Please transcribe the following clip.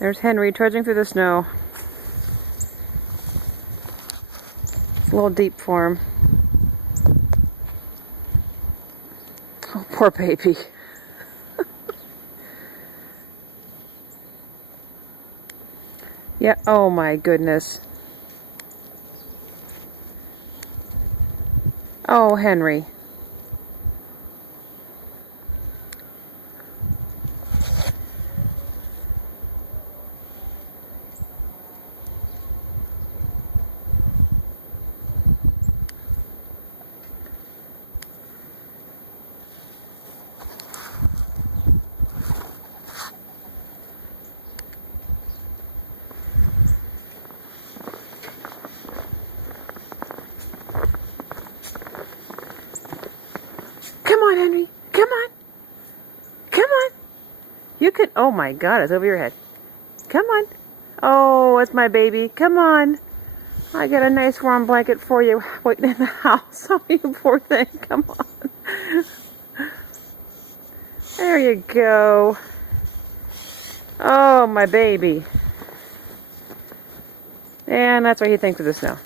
There's Henry trudging through the snow. It's a little deep for him. Oh, poor baby. Yeah, oh my goodness. Oh, Henry. Come on, Henry. Come on. Come on. You could. Oh my God, it's over your head. Come on. Oh, it's my baby. Come on. I got a nice warm blanket for you waiting in the house. Oh, you poor thing. Come on. There you go. Oh, my baby. And that's what he thinks of the snow.